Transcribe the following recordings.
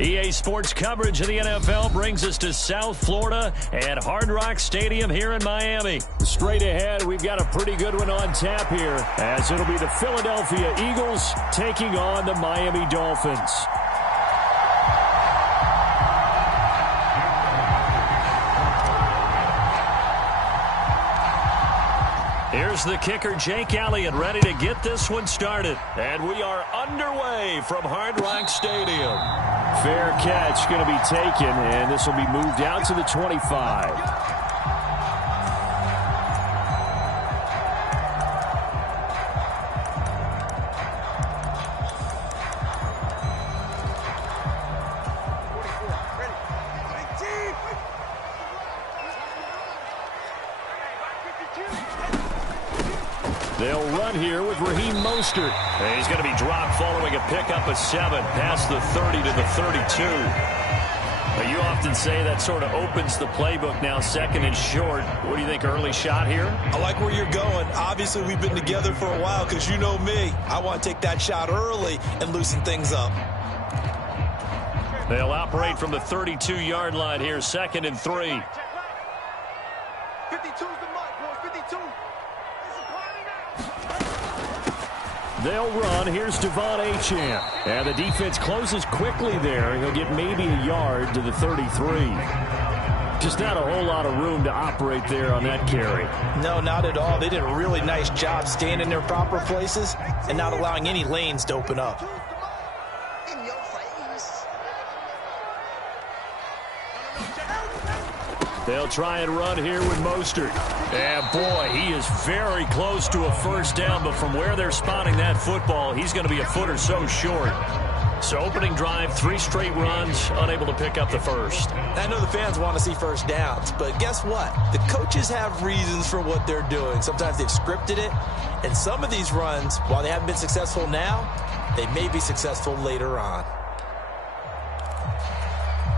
EA Sports coverage of the NFL brings us to South Florida at Hard Rock Stadium here in Miami. Straight ahead, we've got a pretty good one on tap here, as it'll be the Philadelphia Eagles taking on the Miami Dolphins. Here's the kicker, Jake Elliott, ready to get this one started. And we are underway from Hard Rock Stadium. Fair catch going to be taken, and this will be moved out to the 25. They'll run here with Raheem Mostert. And he's going to be dropped following a pickup of 7 past the 30 to the 32. But you often say that sort of opens the playbook now, second and short. What do you think, early shot here? I like where you're going. Obviously, we've been together for a while because you know me. I want to take that shot early and loosen things up. They'll operate from the 32-yard line here, second and 3. 52's the mark, boys, 52. They'll run. Here's Devon Achane. And the defense closes quickly there. He'll get maybe a yard to the 33. Just not a whole lot of room to operate there on that carry. No, not at all. They did a really nice job staying in their proper places and not allowing any lanes to open up. They'll try and run here with Mostert. And boy, he is very close to a first down, but from where they're spotting that football, he's going to be a foot or so short. So opening drive, 3 straight runs, unable to pick up the first. I know the fans want to see first downs, but guess what? The coaches have reasons for what they're doing. Sometimes they've scripted it, and some of these runs, while they haven't been successful now, they may be successful later on.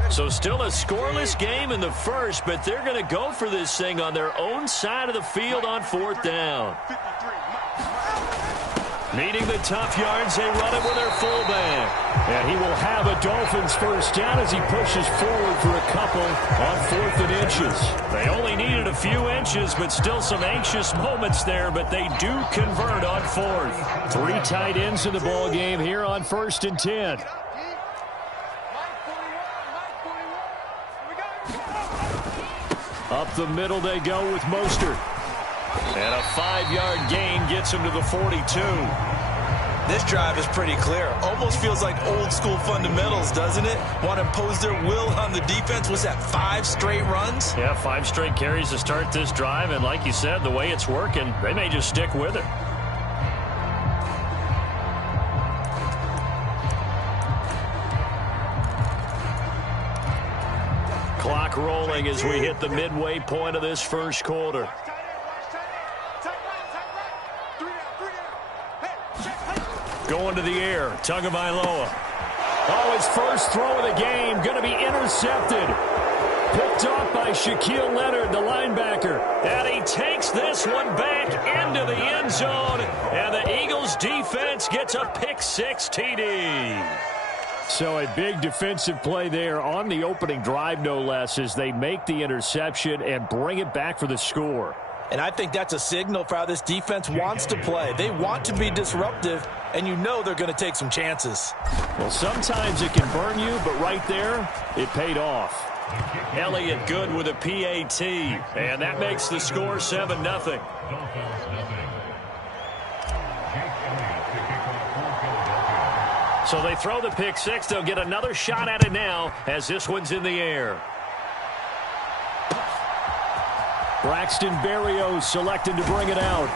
So still a scoreless game in the first, but they're going to go for this thing on their own side of the field on 4th down. Needing the tough yards, they run it with their fullback. And he will have a Dolphins first down as he pushes forward for a couple on 4th and inches. They only needed a few inches, but still some anxious moments there, but they do convert on 4th. 3 tight ends in the ball game here on 1st and 10. Up the middle they go with Mostert. And a 5-yard gain gets him to the 42. This drive is pretty clear. Almost feels like old school fundamentals, doesn't it? Want to impose their will on the defense. Was that 5 straight runs? Yeah, 5 straight carries to start this drive. And like you said, the way it's working, they may just stick with it. Clock rolling as we hit the midway point of this first quarter. Going to the air, Tagovailoa. Oh, his first throw of the game, going to be intercepted. Picked off by Shaquille Leonard, the linebacker. And he takes this one back into the end zone. And the Eagles defense gets a pick-6 TD. So a big defensive play there on the opening drive, no less, as they make the interception and bring it back for the score. And I think that's a signal for how this defense wants to play. They want to be disruptive, and you know they're going to take some chances. Well, sometimes it can burn you, but right there, it paid off. Elliott good with a PAT, and that makes the score 7-0. So they throw the pick-6. They'll get another shot at it now as this one's in the air. Braxton Berrios selected to bring it out.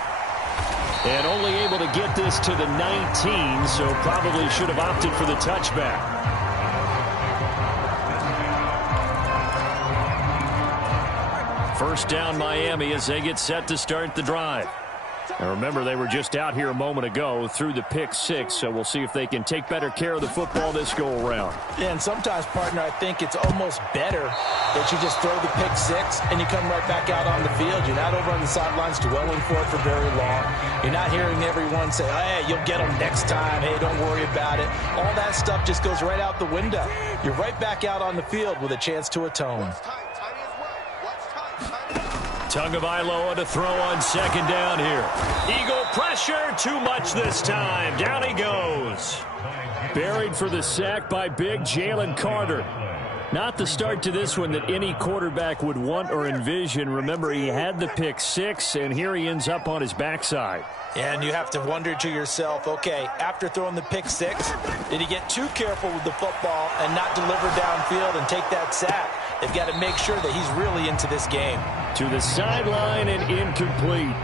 And only able to get this to the 19, so probably should have opted for the touchback. First down Miami as they get set to start the drive. And remember, they were just out here a moment ago through the pick six, so we'll see if they can take better care of the football this go-around. Yeah, and sometimes, partner, I think it's almost better that you just throw the pick six and you come right back out on the field. You're not over on the sidelines dwelling for it for very long. You're not hearing everyone say, hey, you'll get them next time. Hey, don't worry about it. All that stuff just goes right out the window. You're right back out on the field with a chance to atone. Tagovailoa to throw on second down here. Eagle pressure, too much this time. Down he goes. Buried for the sack by big Jalen Carter. Not the start to this one that any quarterback would want or envision. Remember, he had the pick six, and here he ends up on his backside. And you have to wonder to yourself, okay, after throwing the pick six, did he get too careful with the football and not deliver downfield and take that sack? They've got to make sure that he's really into this game. To the sideline and incomplete.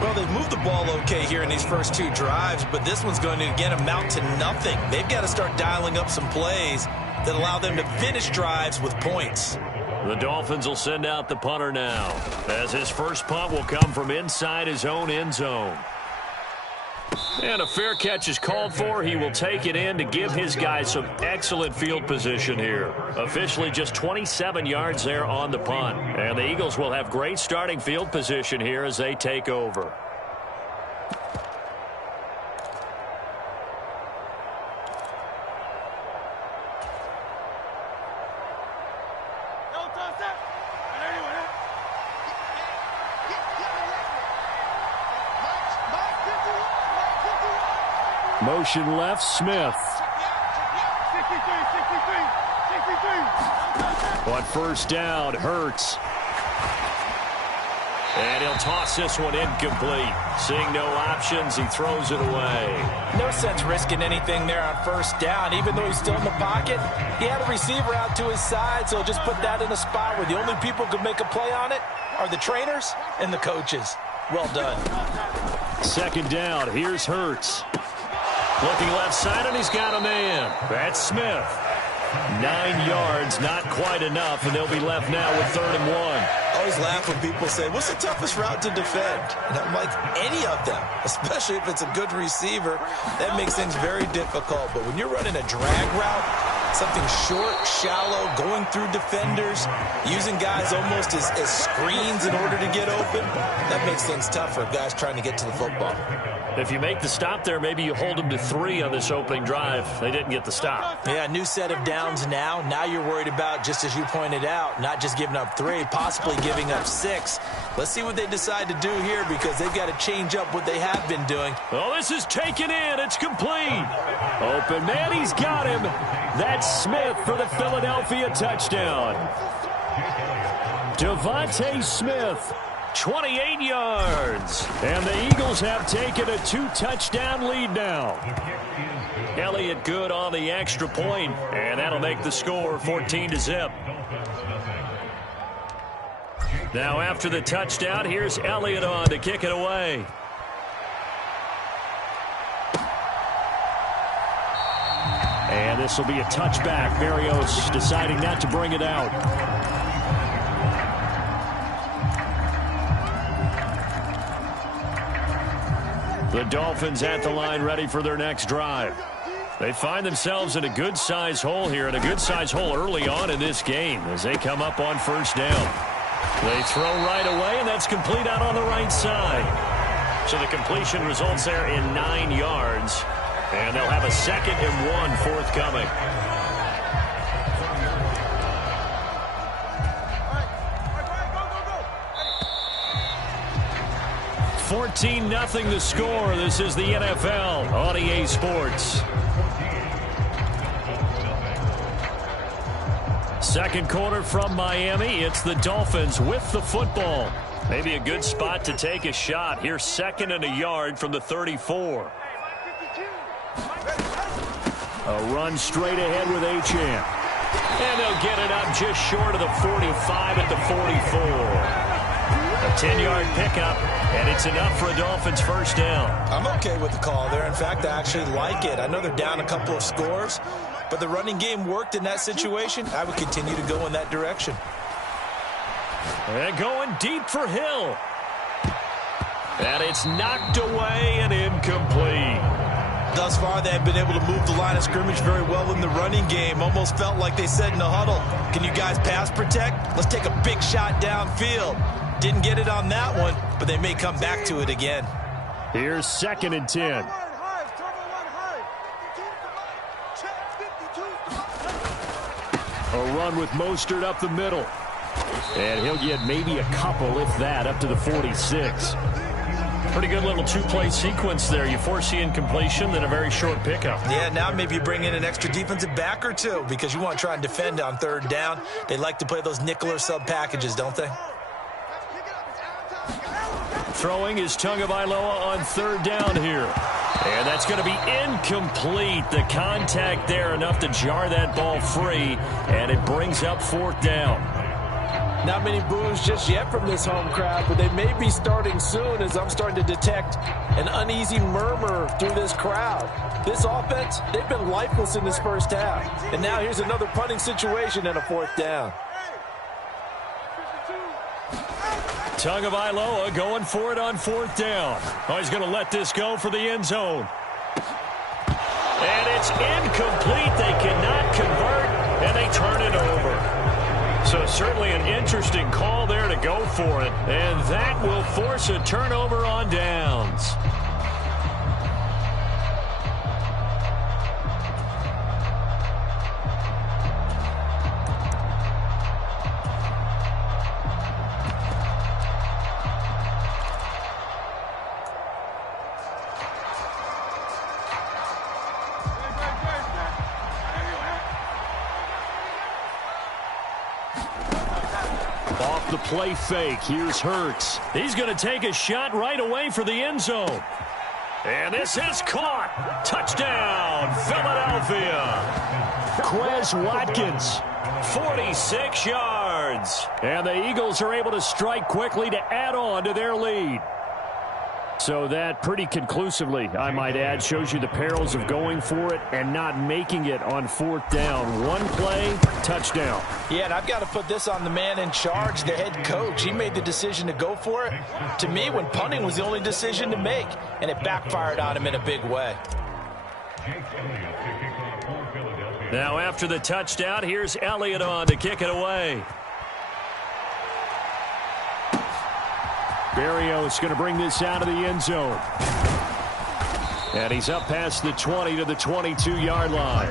Well, they've moved the ball okay here in these first two drives, but this one's going to, again, amount to nothing. They've got to start dialing up some plays that allow them to finish drives with points. The Dolphins will send out the punter now, as his first punt will come from inside his own end zone. And a fair catch is called for. He will take it in to give his guys some excellent field position here. Officially just 27 yards there on the punt. And the Eagles will have great starting field position here as they take over. Motion left, Smith. On first down, Hurts. And he'll toss this one incomplete. Seeing no options, he throws it away. No sense risking anything there on first down. Even though he's still in the pocket, he had a receiver out to his side, so just put that in a spot where the only people who can make a play on it are the trainers and the coaches. Well done. Second down, here's Hurts. Looking left side, and he's got a man. That's Smith. 9 yards, not quite enough, and they'll be left now with 3rd and 1. I always laugh when people say, what's the toughest route to defend? And I'm like, any of them, especially if it's a good receiver. That makes things very difficult. But when you're running a drag route, something short, shallow, going through defenders, using guys almost as screens in order to get open, that makes things tough for guys trying to get to the football. If you make the stop there, maybe you hold them to 3 on this opening drive. They didn't get the stop. Yeah, new set of downs now. Now you're worried about, just as you pointed out, not just giving up 3, possibly giving up 6. Let's see what they decide to do here, because they've got to change up what they have been doing. Oh, this is taken in. It's complete. Open man, he's got him. That's Smith for the Philadelphia touchdown. Devontae Smith. 28 yards. And the Eagles have taken a 2-touchdown lead now. Elliott good on the extra point, and that'll make the score 14-0. Now after the touchdown, here's Elliott on to kick it away. And this will be a touchback. Berrios deciding not to bring it out. The Dolphins at the line ready for their next drive. They find themselves in a good-sized hole here, and a good-sized hole early on in this game as they come up on first down. They throw right away, and that's complete out on the right side. So the completion results there in 9 yards, and they'll have a 2nd and 1 forthcoming. 14-0 the score. This is the NFL on EA Sports. Second quarter from Miami. It's the Dolphins with the football. Maybe a good spot to take a shot. Here's 2nd and a yard from the 34. A run straight ahead with Achane. And they'll get it up just short of the 45 at the 44. A 10-yard pickup, and it's enough for a Dolphins first down. I'm okay with the call there. In fact, I actually like it. I know they're down a couple of scores, but the running game worked in that situation. I would continue to go in that direction. And going deep for Hill. And it's knocked away and incomplete. Thus far, they have been able to move the line of scrimmage very well in the running game. Almost felt like they said in the huddle, can you guys pass protect? Let's take a big shot downfield. Didn't get it on that one, but they may come back to it again. Here's 2nd and 10. A run with Mostert up the middle. And he'll get maybe a couple, if that, up to the 46. Pretty good little two-play sequence there. You force the incompletion, then a very short pickup. Yeah, now maybe you bring in an extra defensive back or two because you want to try and defend on 3rd down. They like to play those nickel or sub packages, don't they? Throwing is Tagovailoa on 3rd down here. And that's going to be incomplete. The contact there enough to jar that ball free, and it brings up 4th down. Not many boos just yet from this home crowd, but they may be starting soon as I'm starting to detect an uneasy murmur through this crowd. This offense, they've been lifeless in this first half. And now here's another punting situation and a 4th down. Tagovailoa going for it on 4th down. Oh, he's going to let this go for the end zone. And it's incomplete. They cannot convert, and they turn it over. So certainly an interesting call there to go for it. And that will force a turnover on downs. Off the play fake, here's Hurts. He's going to take a shot right away for the end zone. And this is caught. Touchdown, Philadelphia. Quez Watkins, 46 yards. And the Eagles are able to strike quickly to add on to their lead. So that pretty conclusively, I might add, shows you the perils of going for it and not making it on 4th down. One play, touchdown. Yeah, and I've got to put this on the man in charge, the head coach. He made the decision to go for it. To me, when punting was the only decision to make, and it backfired on him in a big way. Now after the touchdown, here's Elliott on to kick it away. Berrios going to bring this out of the end zone. And he's up past the 20 to the 22-yard line.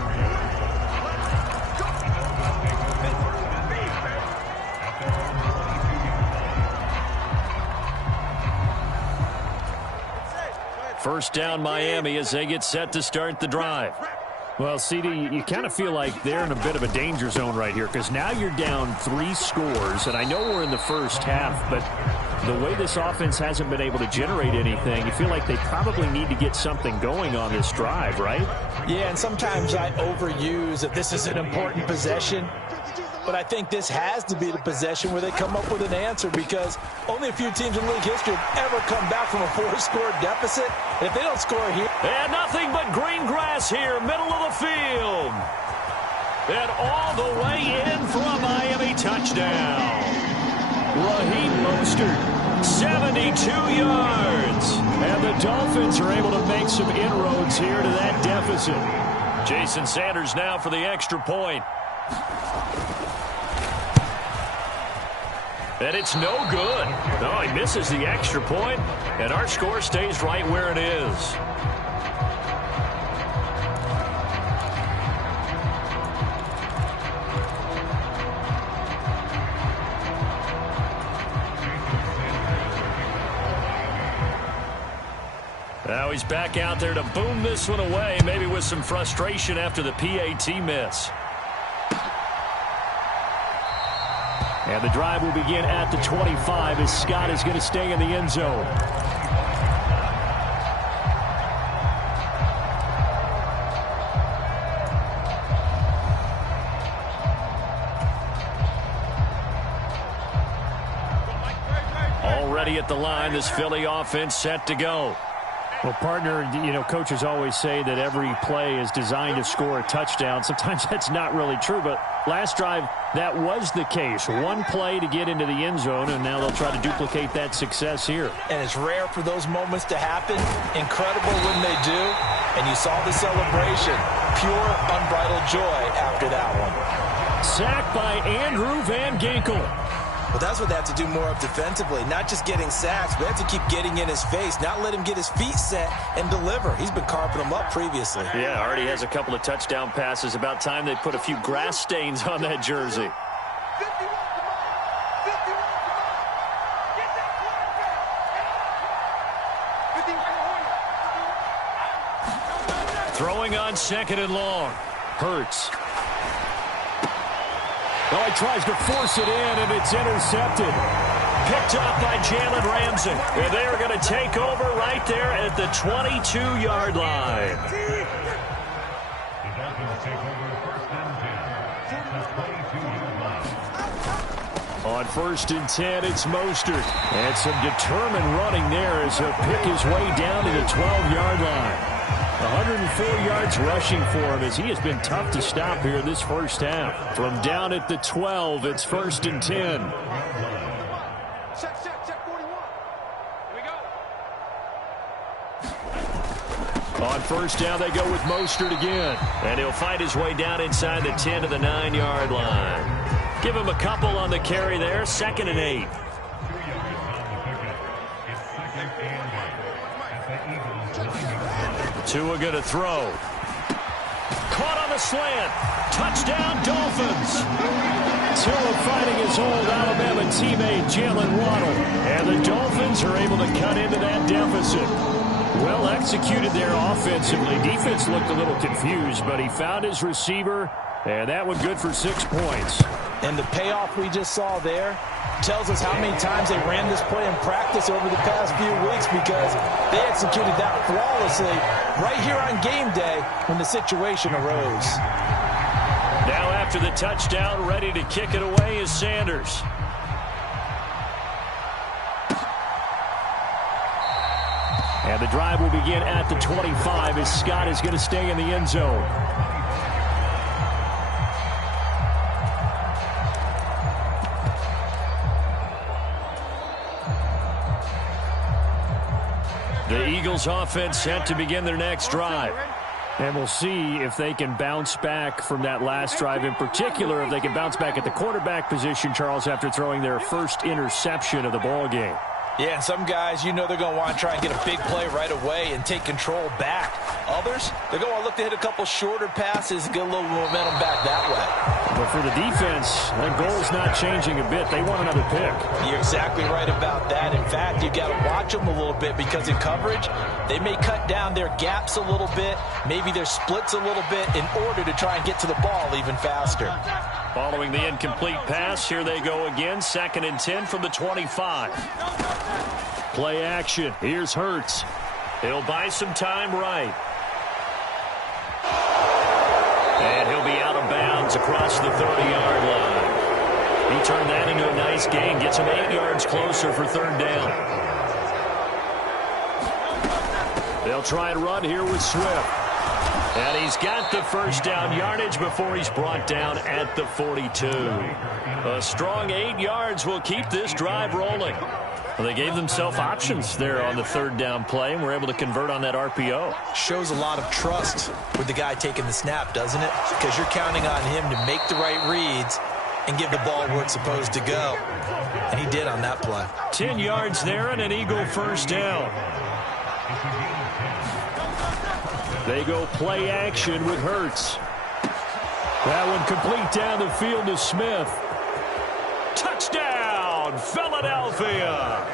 First down Miami as they get set to start the drive. Well, CD, you kind of feel like they're in a bit of a danger zone right here because now you're down 3 scores, and I know we're in the first half, but the way this offense hasn't been able to generate anything, you feel like they probably need to get something going on this drive, right? Yeah, and sometimes I overuse that this is an important possession, but I think this has to be the possession where they come up with an answer because only a few teams in league history have ever come back from a 4-score deficit. And if they don't score here... And nothing but green grass here, middle of the field. And all the way in for a Miami touchdown. Raheem Mostert, 72 yards. And the Dolphins are able to make some inroads here to that deficit. Jason Sanders now for the extra point. And it's no good. No, he misses the extra point, and our score stays right where it is. Now he's back out there to boom this one away, maybe with some frustration after the PAT miss. And the drive will begin at the 25 as Scott is going to stay in the end zone. Already at the line, this Philly offense set to go. Well, partner, you know, coaches always say that every play is designed to score a touchdown. Sometimes that's not really true, but last drive, that was the case. One play to get into the end zone, and now they'll try to duplicate that success here. And it's rare for those moments to happen. Incredible when they do. And you saw the celebration. Pure, unbridled joy after that one. Sacked by Andrew Van Ginkel. But that's what they have to do more of defensively. Not just getting sacks, but they have to keep getting in his face, not let him get his feet set and deliver. He's been carving them up previously. Yeah, already has a couple of touchdown passes. About time they put a few grass stains on that jersey. Throwing on 2nd and long. Hurts. Oh, he tries to force it in, and it's intercepted. Picked up by Jalen Ramsey. And they're going to take over right there at the 22-yard line. On 1st and 10, it's Mostert. And some determined running there as he'll pick his way down to the 12-yard line. 104 yards rushing for him as he has been tough to stop here this first half. From down at the 12, it's 1st and 10. Check 41. Here we go. On 1st down, they go with Mostert again. And he'll fight his way down inside the 10 to the 9-yard line. Give him a couple on the carry there. 2nd and 8. Tua going to throw. Caught on the slant. Touchdown, Dolphins. Tua fighting his old Alabama teammate, Jalen Waddle. And the Dolphins are able to cut into that deficit. Well executed there offensively. Defense looked a little confused, but he found his receiver, and that one good for 6 points. And the payoff we just saw there tells us how many times they ran this play in practice over the past few weeks, because they executed that flawlessly right here on game day when the situation arose. Now after the touchdown, ready to kick it away is Sanders. And the drive will begin at the 25 as Scott is going to stay in the end zone. The Eagles offense set to begin their next drive. And we'll see if they can bounce back from that last drive, in particular if they can bounce back at the quarterback position, Charles, after throwing their first interception of the ball game. Yeah, and some guys, you know they're going to want to try and get a big play right away and take control back. Others, they're going to want to look to hit a couple shorter passes, get a little momentum back that way. But for the defense, their goal's not changing a bit. They want another pick. You're exactly right about that. In fact, you've got to watch them a little bit, because in coverage, they may cut down their gaps a little bit, maybe their splits a little bit, in order to try and get to the ball even faster. Following the incomplete pass, here they go again. 2nd and 10 from the 25. Play action. Here's Hurts. He'll buy some time right. And he'll be out of bounds across the 30-yard line. He turned that into a nice gain. Gets him 8 yards closer for 3rd down. They'll try and run here with Swift. And he's got the first down yardage before he's brought down at the 42. A strong 8 yards will keep this drive rolling. Well, they gave themselves options there on the 3rd down play, and were able to convert on that RPO. Shows a lot of trust with the guy taking the snap, doesn't it? Because you're counting on him to make the right reads and give the ball where it's supposed to go. And he did on that play. 10 yards there and an Eagle first down. They go play action with Hurts. That one complete down the field to Smith. Touchdown, Philadelphia.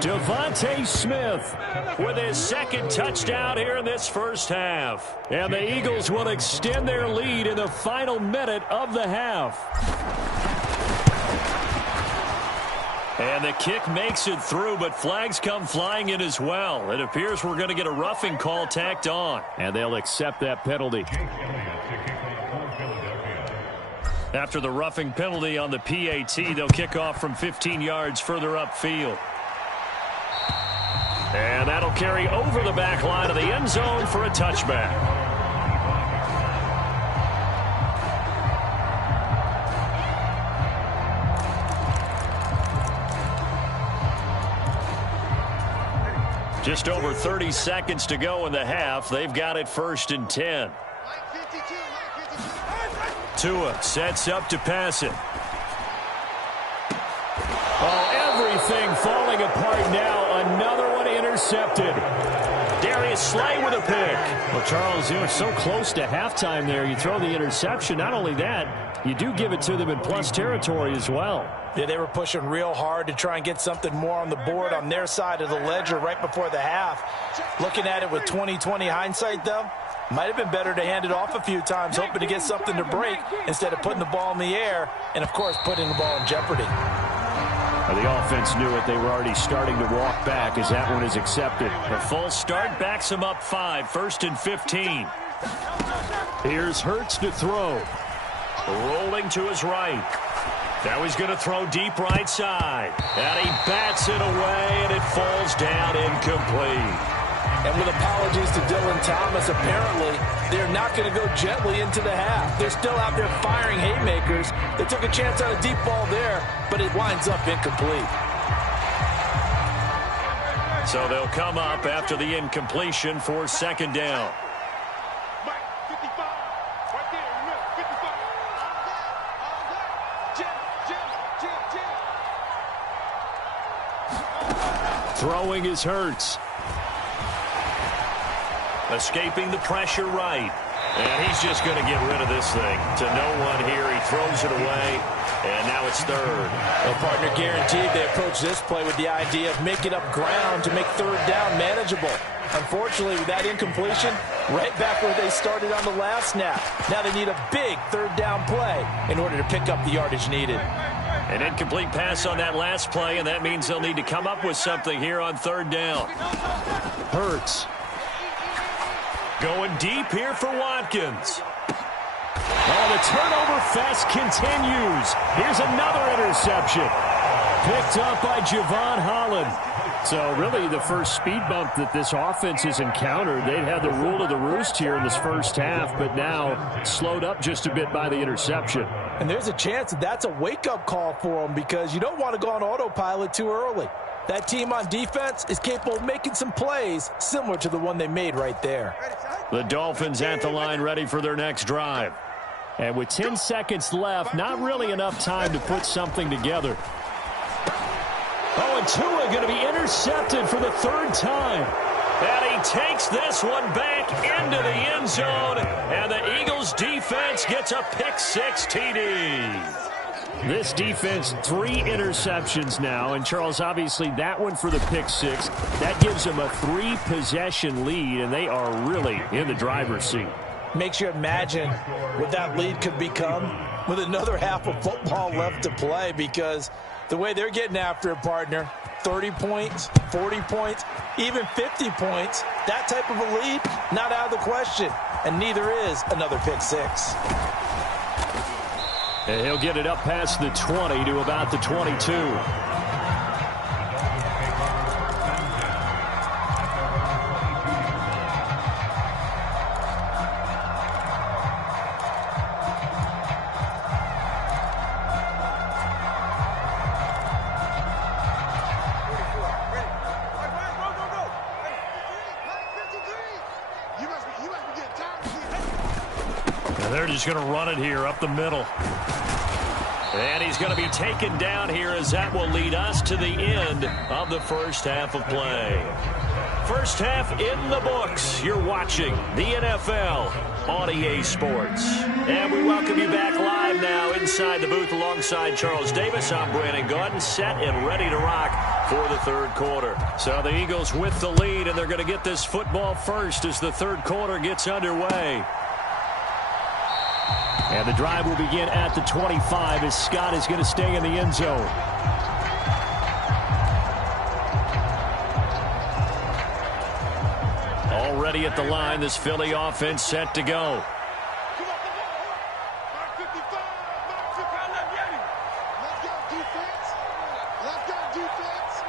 Devontae Smith with his 2nd touchdown here in this first half. And the Eagles will extend their lead in the final minute of the half. And the kick makes it through, but flags come flying in as well. It appears we're going to get a roughing call tacked on, and they'll accept that penalty. After the roughing penalty on the PAT, they'll kick off from 15 yards further upfield. And that'll carry over the back line of the end zone for a touchback. Just over 30 seconds to go in the half. They've got it 1st and 10. Tua sets up to pass it. Oh, everything falling apart now. Another one intercepted. Darius Slay with a pick. Well, Charles, you were so close to halftime there. You throw the interception. Not only that, you do give it to them in plus territory as well. Yeah, they were pushing real hard to try and get something more on the board on their side of the ledger right before the half. Looking at it with 20/20 hindsight, though, might have been better to hand it off a few times, hoping to get something to break instead of putting the ball in the air and, of course, putting the ball in jeopardy. The offense knew it. They were already starting to walk back as that one is accepted. The full start backs him up 5, 1st and 15. Here's Hurts to throw. Rolling to his right. Now he's going to throw deep right side. And he bats it away, and it falls down incomplete. And with apologies to Dylan Thomas, apparently they're not going to go gently into the half. They're still out there firing haymakers. They took a chance on a deep ball there, but it winds up incomplete. So they'll come up after the incompletion for 2nd down. Throwing is Hurts. Escaping the pressure right. And he's just going to get rid of this thing. To no one here. He throws it away. And now it's 3rd. Well, partner, guaranteed they approach this play with the idea of making up ground to make 3rd down manageable. Unfortunately, with that incompletion, right back where they started on the last snap. Now they need a big 3rd down play in order to pick up the yardage needed. An incomplete pass on that last play, and that means they'll need to come up with something here on 3rd down. Hurts. Going deep here for Watkins. Oh, the turnover fest continues. Here's another interception. Picked up by Javon Holland. So really the first speed bump that this offense has encountered. They'd had the rule of the roost here in this first half, but now slowed up just a bit by the interception. And there's a chance that that's a wake-up call for them because you don't want to go on autopilot too early. That team on defense is capable of making some plays similar to the one they made right there. The Dolphins at the line ready for their next drive. And with 10 seconds left, not really enough time to put something together. Oh, and Tua going to be intercepted for the 3rd time. And he takes this one back into the end zone. And the Eagles defense gets a pick-6 TD. This defense, 3 interceptions now. And, Charles, obviously that one for the pick-6. That gives them a 3-possession lead, and they are really in the driver's seat. Makes you imagine what that lead could become with another half of football left to play because the way they're getting after it, partner, 30 points, 40 points, even 50 points, that type of a lead, not out of the question. And neither is another pick-6. And he'll get it up past the 20 to about the 22. They're just going to run it here up the middle. And he's going to be taken down here as that will lead us to the end of the first half of play. First half in the books. You're watching the NFL on EA Sports. And we welcome you back live now inside the booth alongside Charles Davis. I'm Brandon Gaudin, set and ready to rock for the 3rd quarter. So the Eagles with the lead, and they're going to get this football first as the 3rd quarter gets underway. And the drive will begin at the 25 as Scott is going to stay in the end zone. Already at the line, this Philly offense set to go. Let's go defense. Let's go defense.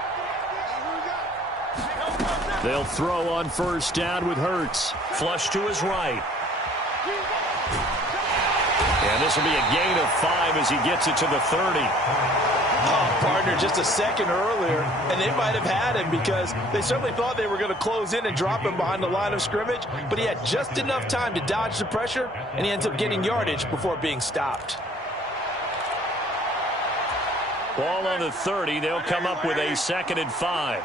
And here we go. They'll throw on first down with Hurts. Flush to his right. And this will be a gain of 5 as he gets it to the 30. Oh, partner, just a second earlier, and they might have had him because they certainly thought they were going to close in and drop him behind the line of scrimmage, but he had just enough time to dodge the pressure, and he ends up getting yardage before being stopped. Ball on the 30. They'll come up with a 2nd and 5.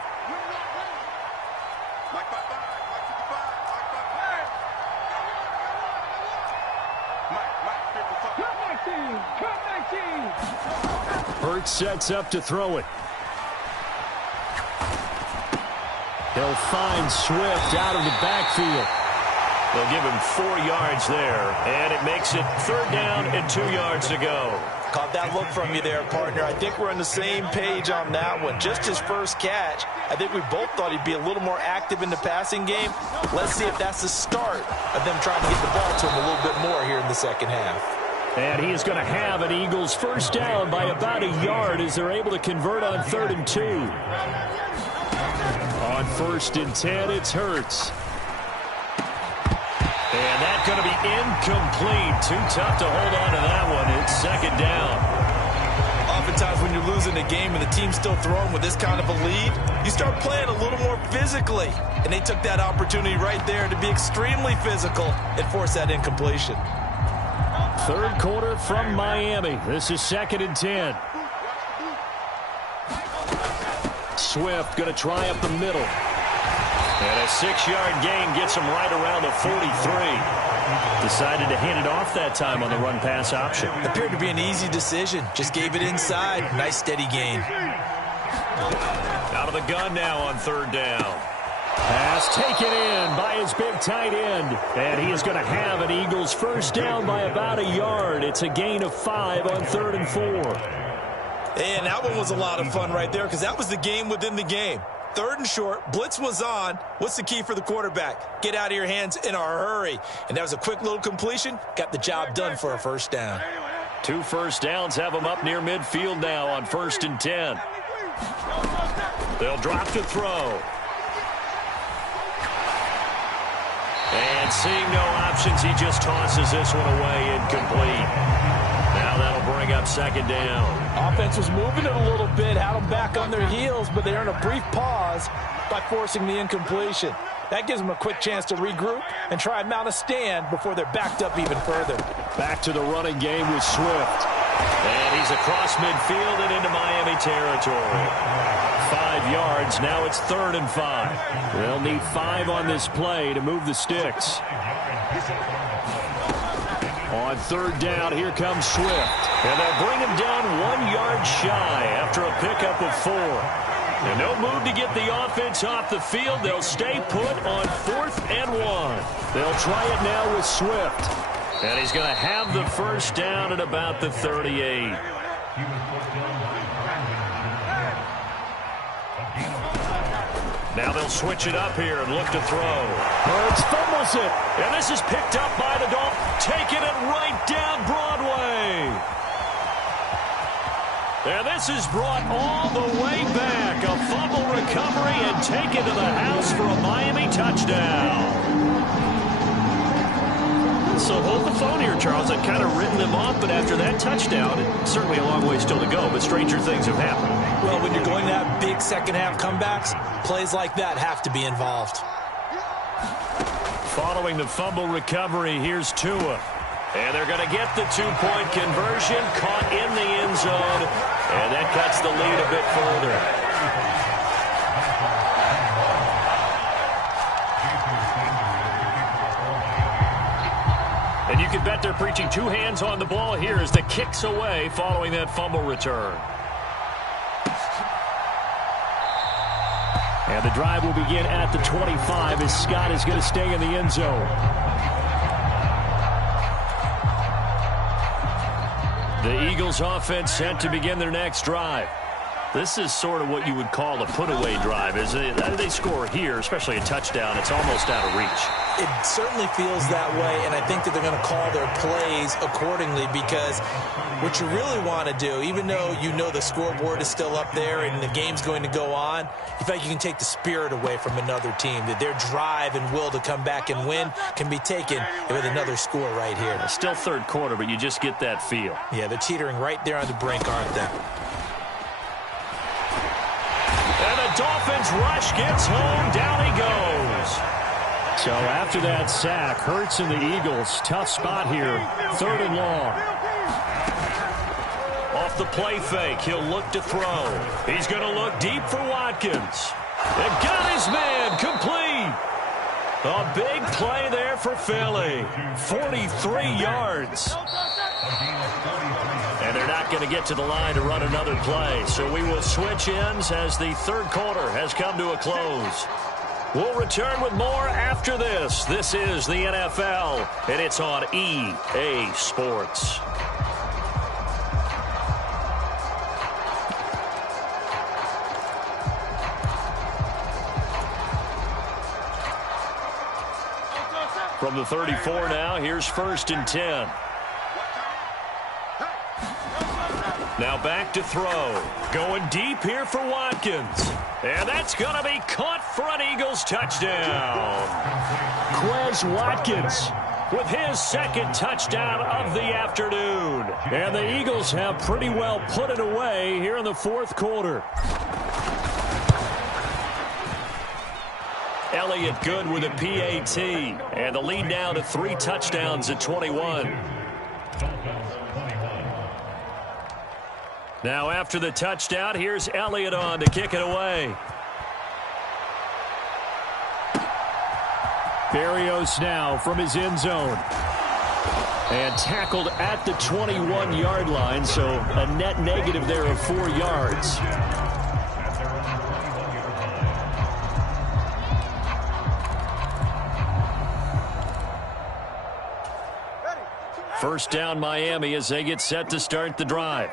Hurts sets up to throw it. They'll find Swift out of the backfield. They'll give him 4 yards there, and it makes it 3rd down and 2 yards to go. Caught that look from you there, partner. I think we're on the same page on that one. Just his first catch. I think we both thought he'd be a little more active in the passing game. Let's see if that's the start of them trying to get the ball to him a little bit more here in the second half. And he is going to have an Eagles first down by about a yard as they're able to convert on 3rd and 2. On 1st and 10, it's Hurts. And that's going to be incomplete. Too tough to hold on to that one. It's 2nd down. Oftentimes when you're losing a game and the team's still throwing with this kind of a lead, you start playing a little more physically. And they took that opportunity right there to be extremely physical and force that incompletion. 3rd quarter from Miami. This is 2nd and 10. Swift going to try up the middle. And a 6-yard gain gets him right around the 43. Decided to hand it off that time on the run-pass option. Appeared to be an easy decision. Just gave it inside. Nice steady gain. Out of the gun now on 3rd down. Pass taken in by his big tight end. And he is going to have an Eagles first down by about a yard. It's a gain of 5 on 3rd and 4. And that one was a lot of fun right there because that was the game within the game. 3rd and short, blitz was on. What's the key for the quarterback? Get out of your hands in a hurry. And that was a quick little completion. Got the job done for a first down. 2 first downs have them up near midfield now on 1st and 10. They'll drop to throw. And seeing no options, he just tosses this one away incomplete. Now that'll bring up 2nd down. Offense was moving it a little bit, had them back on their heels, but they earned a brief pause by forcing the incompletion. That gives them a quick chance to regroup and try and mount a stand before they're backed up even further. Back to the running game with Swift. And he's across midfield and into Miami territory. 5 yards. Now it's 3rd and 5. They'll need 5 on this play to move the sticks. On 3rd down, here comes Swift. And they'll bring him down 1 yard shy after a pickup of 4. And no move to get the offense off the field. They'll stay put on 4th and 1. They'll try it now with Swift. And he's going to have the first down at about the 38. Now they'll switch it up here and look to throw. Hurts fumbles it. And this is picked up by the Dolphins. Taking it right down Broadway. And this is brought all the way back. A fumble recovery and taken to the house for a Miami touchdown. So hold the phone here, Charles. I've kind of written them off, but after that touchdown, it's certainly a long way still to go, but stranger things have happened. Well, when you're going to have big second-half comebacks, plays like that have to be involved. Following the fumble recovery, here's Tua. And they're going to get the 2-point conversion, caught in the end zone, and that cuts the lead a bit further. And you can bet they're preaching 2 hands on the ball here as the kick's away following that fumble return. And the drive will begin at the 25 as Scott is going to stay in the end zone. The Eagles offense set to begin their next drive. This is sort of what you would call a put-away drive. As they score here, especially a touchdown, it's almost out of reach. It certainly feels that way, and I think that they're going to call their plays accordingly, because what you really want to do, even though you know the scoreboard is still up there and the game's going to go on, you feel like you can take the spirit away from another team, that their drive and will to come back and win can be taken with another score right here. It's still third quarter, but you just get that feel. Yeah, they're teetering right there on the brink, aren't they? And the Dolphins rush gets home. Down he goes. So after that sack, Hurts and the Eagles, tough spot here. 3rd and long. Off the play fake, he'll look to throw. He's going to look deep for Watkins. And got his man, complete. A big play there for Philly. 43 yards. And they're not going to get to the line to run another play. So we will switch ends as the third quarter has come to a close. We'll return with more after this. This is the NFL, and it's on EA Sports. From the 34 now, here's 1st and 10. Now back to throw. Going deep here for Watkins. And that's going to be caught for an Eagles touchdown. Quez Watkins with his 2nd touchdown of the afternoon. And the Eagles have pretty well put it away here in the 4th quarter. Elliott good with a PAT. And the lead now to 3 touchdowns at 21. Now after the touchdown, here's Elliott on to kick it away. Berrios now from his end zone. And tackled at the 21-yard line, so a net negative there of 4 yards. First down Miami as they get set to start the drive.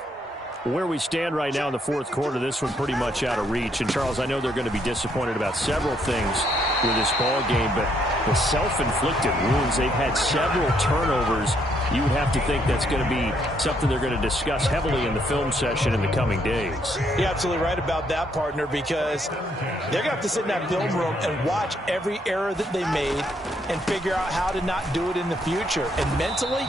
Where we stand right now in the 4th quarter, this one pretty much out of reach. And, Charles, I know they're going to be disappointed about several things with this ball game, but the self-inflicted wounds, they've had several turnovers. You would have to think that's going to be something they're going to discuss heavily in the film session in the coming days. You're absolutely right about that, partner, because they're going to have to sit in that film room and watch every error that they made and figure out how to not do it in the future. And mentally,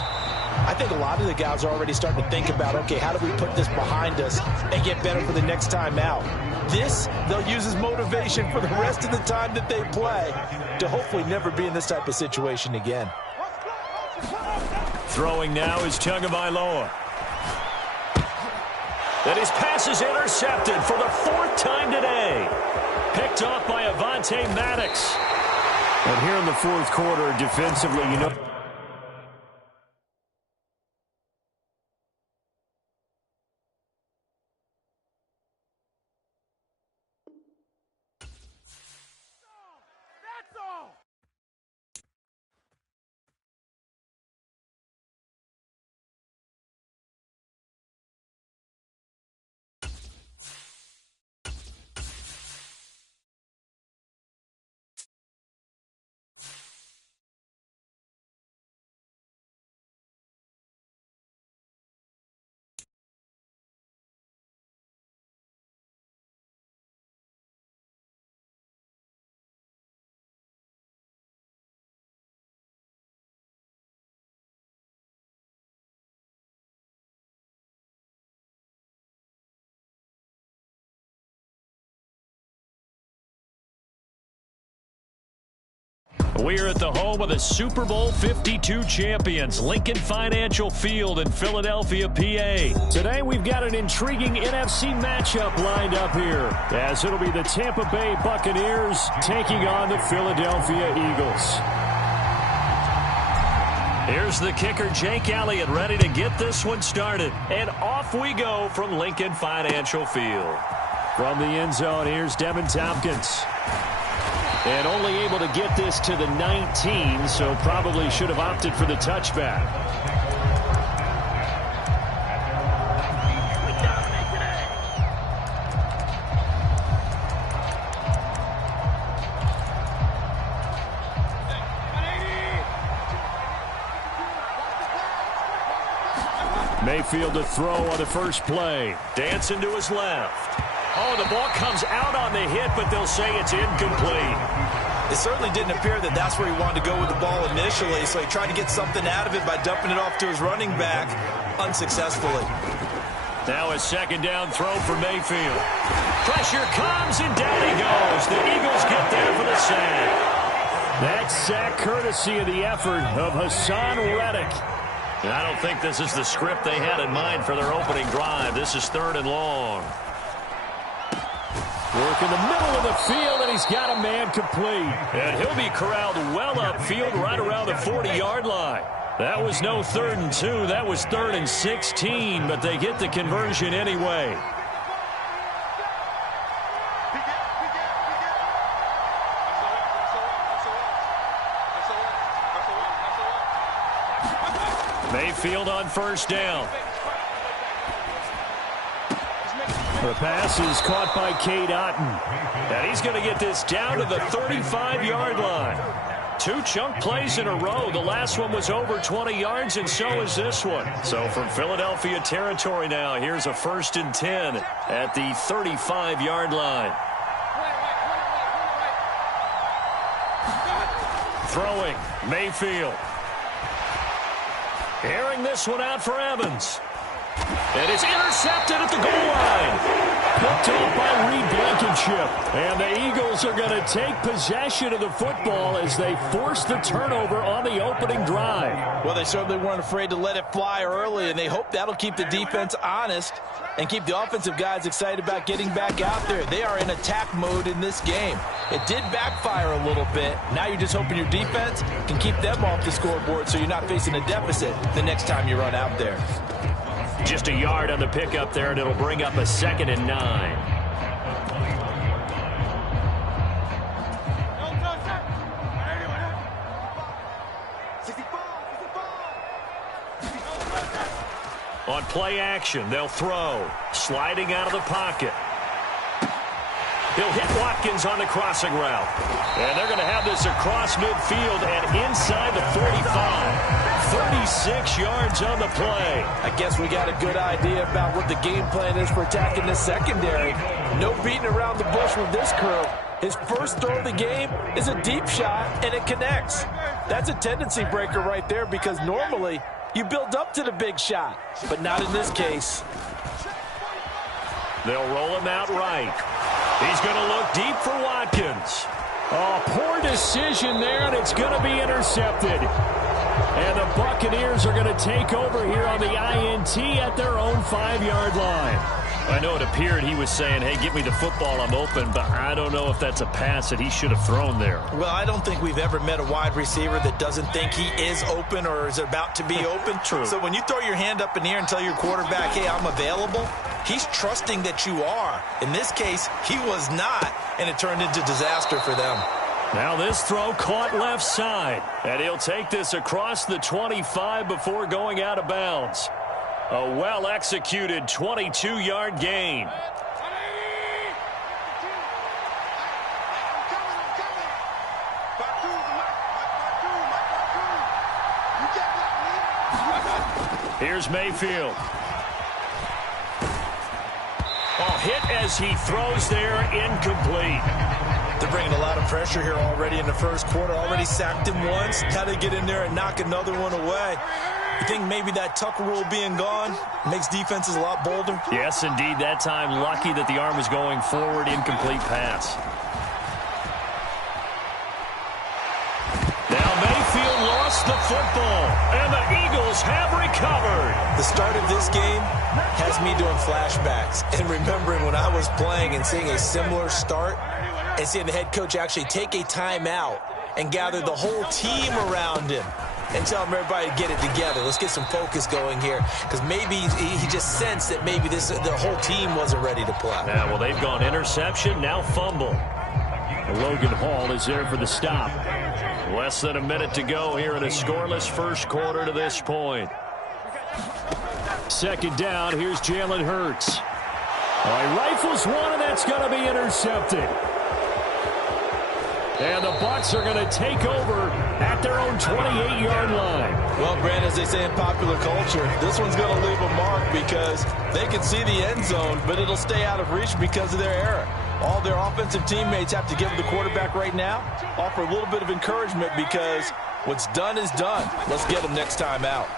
I think a lot of the guys are already starting to think about, okay, how do we put this behind us and get better for the next time out? This, they'll use as motivation for the rest of the time that they play to hopefully never be in this type of situation again. Throwing now is Tagovailoa. And his pass is intercepted for the 4th time today. Picked off by Avonte Maddox. And here in the 4th quarter, defensively, you know. We're at the home of the Super Bowl 52 champions, Lincoln Financial Field in Philadelphia, PA. Today we've got an intriguing NFC matchup lined up here, as it'll be the Tampa Bay Buccaneers taking on the Philadelphia Eagles. Here's the kicker, Jake Elliott, ready to get this one started. And off we go from Lincoln Financial Field. From the end zone, here's Devin Tompkins. And only able to get this to the 19, so probably should have opted for the touchback. Mayfield to throw on the first play. Dancing to his left. Oh, the ball comes out on the hit, but they'll say it's incomplete. It certainly didn't appear that that's where he wanted to go with the ball initially, so he tried to get something out of it by dumping it off to his running back unsuccessfully. Now a second down throw for Mayfield. Pressure comes, and down he goes. The Eagles get there for the sack. That sack courtesy of the effort of Hassan Reddick. And I don't think this is the script they had in mind for their opening drive. This is 3rd and long. Work in the middle of the field, and he's got a man complete. And he'll be corralled well upfield right around the 40-yard line. That was no 3rd and 2. That was 3rd and 16, but they get the conversion anyway. Mayfield on first down. The pass is caught by Cade Otton. And he's going to get this down to the 35-yard line. 2 chunk plays in a row. The last one was over 20 yards, and so is this one. So from Philadelphia territory now, here's a 1st and 10 at the 35-yard line. Throwing, Mayfield. Airing this one out for Evans. And it's intercepted at the goal line. Picked off by Reed Blankenship. And the Eagles are going to take possession of the football as they force the turnover on the opening drive. Well, they certainly weren't afraid to let it fly early, and they hope that'll keep the defense honest and keep the offensive guys excited about getting back out there. They are in attack mode in this game. It did backfire a little bit. Now you're just hoping your defense can keep them off the scoreboard so you're not facing a deficit the next time you run out there. Just a yard on the pickup there, and it'll bring up a 2nd and 9. On play action, they'll throw. Sliding out of the pocket. He'll hit Watkins on the crossing route. And they're going to have this across midfield and inside the 45. 36 yards on the play. I guess we got a good idea about what the game plan is for attacking this secondary. No beating around the bush with this crew. His first throw of the game is a deep shot, and it connects. That's a tendency breaker right there because normally you build up to the big shot, but not in this case. They'll roll him out right. He's going to look deep for Watkins. Oh, poor decision there, and it's going to be intercepted. And the Buccaneers are going to take over here on the INT at their own 5-yard line. I know it appeared he was saying, hey, give me the football, I'm open, but I don't know if that's a pass that he should have thrown there. Well, I don't think we've ever met a wide receiver that doesn't think he is open or is about to be open. True. So when you throw your hand up in the air and tell your quarterback, hey, I'm available, he's trusting that you are. In this case, he was not, and it turned into disaster for them. Now this throw caught left side. And he'll take this across the 25 before going out of bounds. A well-executed 22-yard gain. Here's Mayfield. Oh, hit as he throws there, incomplete. They're bringing a lot of pressure here already in the first quarter. Already sacked him once. Had to get in there and knock another one away. You think maybe that Tucker rule being gone makes defenses a lot bolder? Yes, indeed. That time, lucky that the arm was going forward. Incomplete pass. Now Mayfield lost the football, and the Eagles have recovered. The start of this game has me doing flashbacks and remembering when I was playing and seeing a similar start and seeing the head coach actually take a timeout and gather the whole team around him and tell everybody to get it together. Let's get some focus going here, because maybe he just sensed that maybe the whole team wasn't ready to play. Yeah, well, they've gone interception, now fumble. Logan Hall is there for the stop. Less than a minute to go here in a scoreless first quarter to this point. Second down, here's Jalen Hurts. All right, rifles one, and that's going to be intercepted. And the Bucs are going to take over at their own 28-yard line. Well, Brandon, as they say in popular culture, this one's going to leave a mark because they can see the end zone, but it'll stay out of reach because of their error. All their offensive teammates have to give the quarterback right now, offer a little bit of encouragement because what's done is done. Let's get them next time out.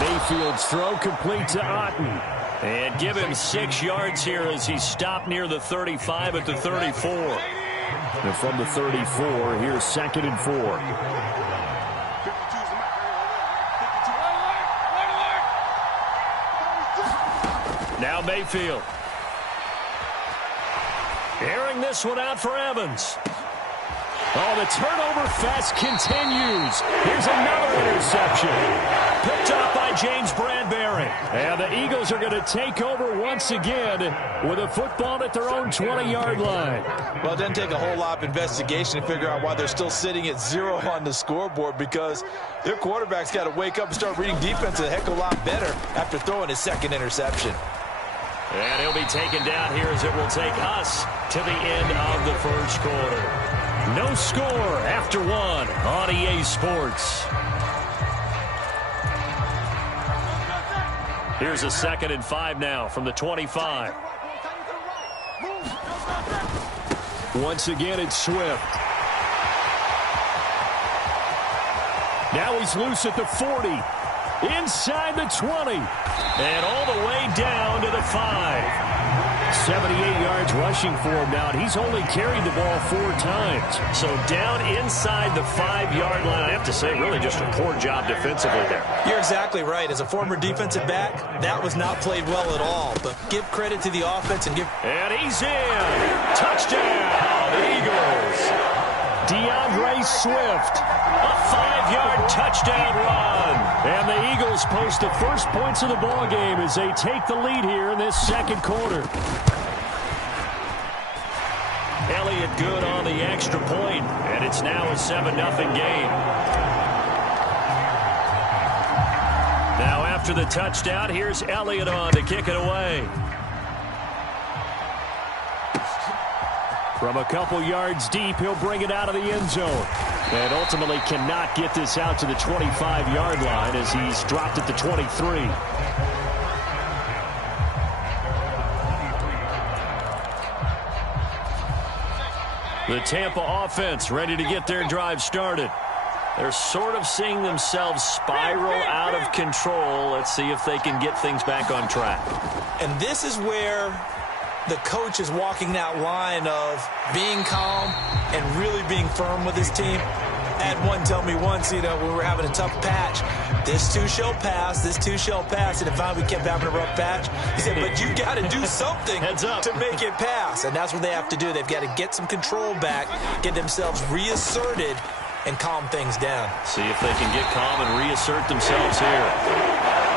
Mayfield's throw complete to Otten. And give him 6 yards here as he stopped near the 35 at the 34. And from the 34, here's 2nd and 4. Now Mayfield. Airing this one out for Evans. Oh, the turnover fest continues. Here's another interception. Picked up by James Bradbury. And the Eagles are going to take over once again with a football at their own 20-yard line. Well, it doesn't take a whole lot of investigation to figure out why they're still sitting at 0 on the scoreboard, because their quarterback's got to wake up and start reading defense a heck of a lot better after throwing his 2nd interception. And he'll be taken down here as it will take us to the end of the first quarter. No score after 1 on EA Sports. Here's a 2nd and 5 now from the 25. Once again, it's Swift. Now he's loose at the 40. Inside the 20. And all the way down to the 5. 78 yards rushing for him now, and he's only carried the ball 4 times. So down inside the 5-yard line. I have to say, really just a poor job defensively there. You're exactly right. As a former defensive back, that was not played well at all. But give credit to the offense and give... And he's in. Touchdown, Eagles. DeAndre Swift. A 5-yard touchdown run. And the Eagles post the first points of the ball game as they take the lead here in this 2nd quarter. Elliott good on the extra point, and it's now a 7-0 game. Now after the touchdown, here's Elliott on to kick it away. From a couple yards deep, he'll bring it out of the end zone. And ultimately cannot get this out to the 25-yard line as he's dropped at the 23. The Tampa offense ready to get their drive started. They're sort of seeing themselves spiral out of control. Let's see if they can get things back on track. And this is where the coach is walking that line of being calm and really being firm with his team. I had one tell me once, we were having a tough patch. This too shall pass, this too shall pass. And if finally we kept having a rough patch, he said, but you got to do something to make it pass. And that's what they have to do. They've got to get some control back, get themselves reasserted, and calm things down. See if they can get calm and reassert themselves here.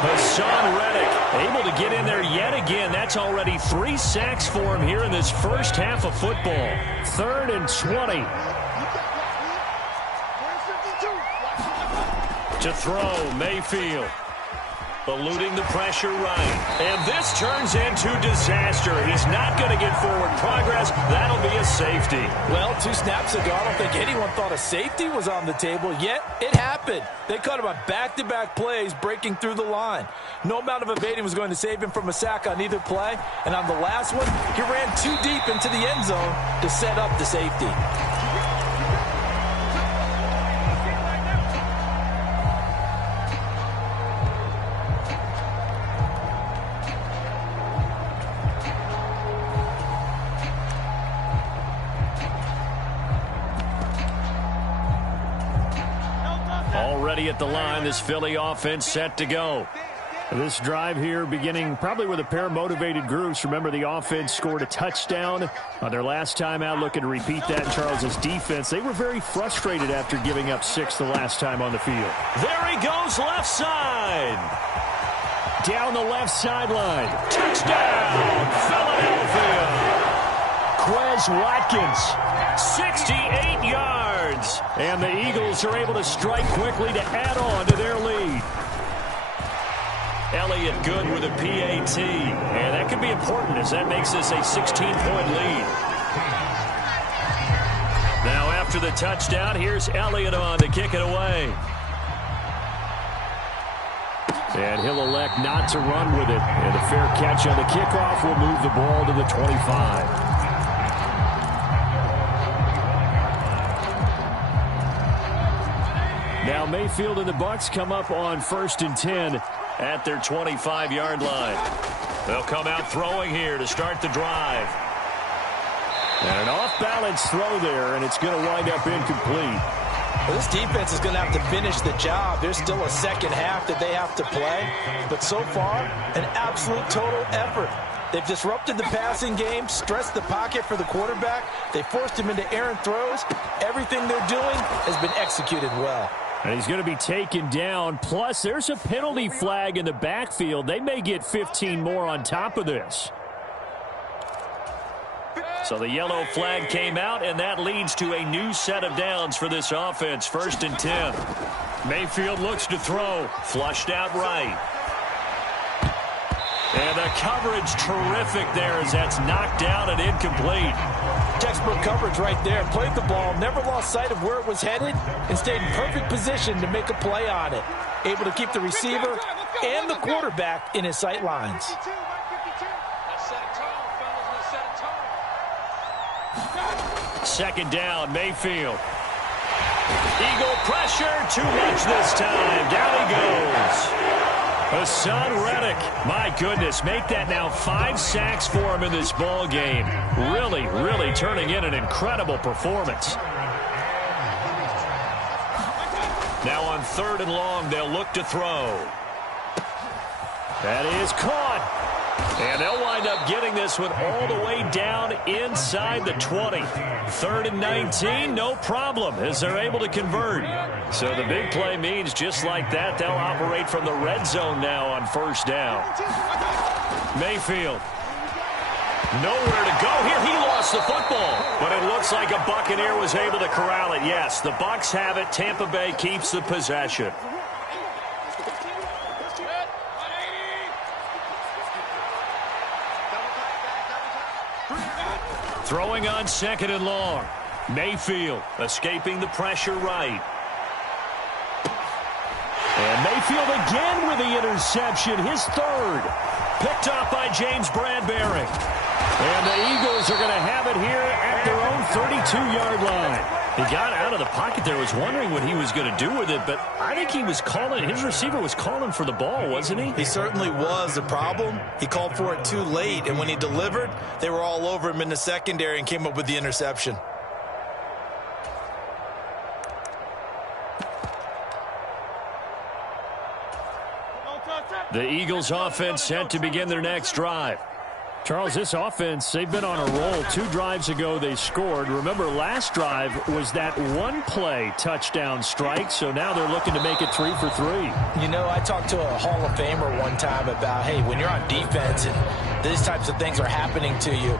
Hassan Reddick able to get in there yet again. That's already 3 sacks for him here in this first half of football. 3rd and 20. To throw, Mayfield. Eluding the pressure right. And this turns into disaster. He's not going to get forward progress. That'll be a safety. Well, 2 snaps ago, I don't think anyone thought a safety was on the table, yet it happened. They caught him on back-to-back plays breaking through the line. No amount of evading was going to save him from a sack on either play. And on the last one, he ran too deep into the end zone to set up the safety. Already at the line, this Philly offense set to go. This drive here beginning probably with a pair of motivated groups. Remember, the offense scored a touchdown on their last time out, looking to repeat that in Charles's defense. They were very frustrated after giving up 6 the last time on the field. There he goes, left side. Down the left sideline. Touchdown, Philadelphia. Quez Watkins. 68 yards. And the Eagles are able to strike quickly to add on to their lead. Elliott good with a PAT. And that could be important as that makes this a 16-point lead. Now after the touchdown, here's Elliott on to kick it away. And he'll elect not to run with it. And a fair catch on the kickoff will move the ball to the 25. Now Mayfield and the Bucs come up on 1st and 10 at their 25-yard line. They'll come out throwing here to start the drive. And an off-balance throw there, and it's going to wind up incomplete. Well, this defense is going to have to finish the job. There's still a second half that they have to play. But so far, an absolute total effort. They've disrupted the passing game, stressed the pocket for the quarterback. They forced him into errant throws. Everything they're doing has been executed well. And he's going to be taken down. Plus, there's a penalty flag in the backfield. They may get 15 more on top of this. So the yellow flag came out, and that leads to a new set of downs for this offense. 1st and 10. Mayfield looks to throw. Flushed out right. And the coverage terrific there as that's knocked down and incomplete. Textbook coverage right there. Played the ball, never lost sight of where it was headed, and stayed in perfect position to make a play on it. Able to keep the receiver and the quarterback in his sight lines. Second down, Mayfield. Eagle pressure, too much this time. Down he goes. Hassan Reddick, my goodness, make that now 5 sacks for him in this ball game. Really, really turning in an incredible performance. Now on 3rd and long, they'll look to throw. That is caught. And they'll wind up getting this one all the way down inside the 20. 3rd and 19, no problem, as they're able to convert. So the big play means just like that, they'll operate from the red zone now on 1st down. Mayfield. Nowhere to go here. He lost the football. But it looks like a Buccaneer was able to corral it. Yes, the Bucs have it. Tampa Bay keeps the possession. Throwing on 2nd and long. Mayfield escaping the pressure right. And Mayfield again with the interception, his 3rd. Picked off by James Bradbury. And the Eagles are going to have it here at their own 32-yard line. He got out of the pocket there, was wondering what he was going to do with it, but I think he was calling, his receiver was calling for the ball, wasn't he? He certainly was. The problem, he called for it too late, and when he delivered, they were all over him in the secondary and came up with the interception. The Eagles offense set to begin their next drive. Charles, this offense, they've been on a roll. 2 drives ago, they scored. Remember, last drive was that one-play touchdown strike, so now they're looking to make it 3 for 3. You know, I talked to a Hall of Famer one time about, hey, when you're on defense and these types of things are happening to you,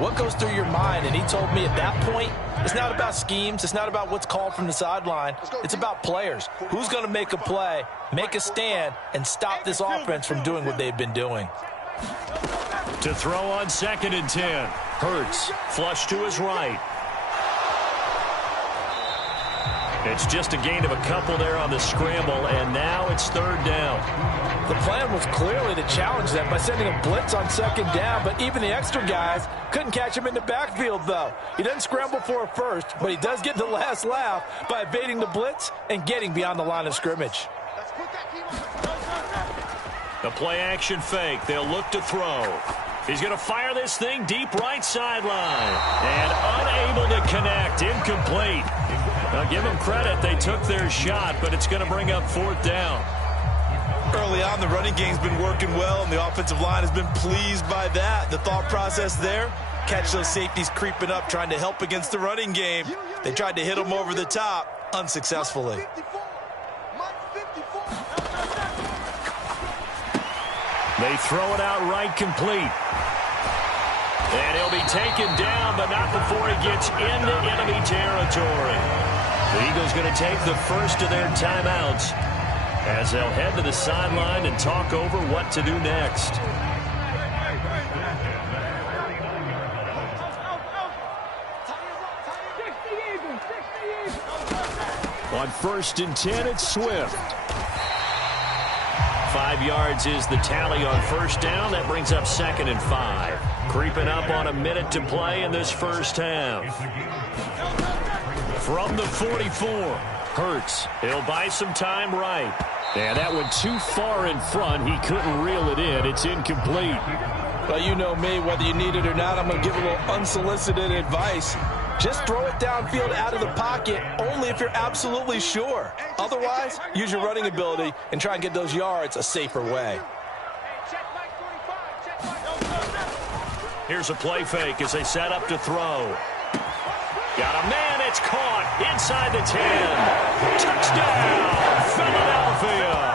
what goes through your mind? And he told me at that point, it's not about schemes. It's not about what's called from the sideline. It's about players. Who's going to make a play, make a stand, and stop this offense from doing what they've been doing? To throw on 2nd and 10. Hurts, flush to his right. It's just a gain of a couple there on the scramble, and now it's 3rd down. The plan was clearly to challenge them by sending a blitz on 2nd down, but even the extra guys couldn't catch him in the backfield, though. He doesn't scramble for a first, but he does get the last laugh by evading the blitz and getting beyond the line of scrimmage. The play-action fake. They'll look to throw. He's going to fire this thing deep right sideline. And unable to connect. Incomplete. Now, give them credit. They took their shot, but it's going to bring up 4th down. Early on, the running game's been working well, and the offensive line has been pleased by that. The thought process there, catch those safeties creeping up, trying to help against the running game. They tried to hit them over the top, unsuccessfully. They throw it out right, complete. And he'll be taken down, but not before he gets into enemy territory. The Eagles going to take the first of their timeouts as they'll head to the sideline and talk over what to do next. On 1st and 10, it's Swift. 5 yards is the tally on first down. That brings up 2nd and 5. Creeping up on a minute to play in this first half. From the 44, Hurts. He'll buy some time right. Yeah, that went too far in front. He couldn't reel it in. It's incomplete. Well, you know me, whether you need it or not, I'm going to give a little unsolicited advice. Just throw it downfield out of the pocket only if you're absolutely sure. Otherwise, use your running ability and try and get those yards a safer way. Here's a play fake as they set up to throw. Got a man, it's caught inside the 10. Touchdown, Philadelphia.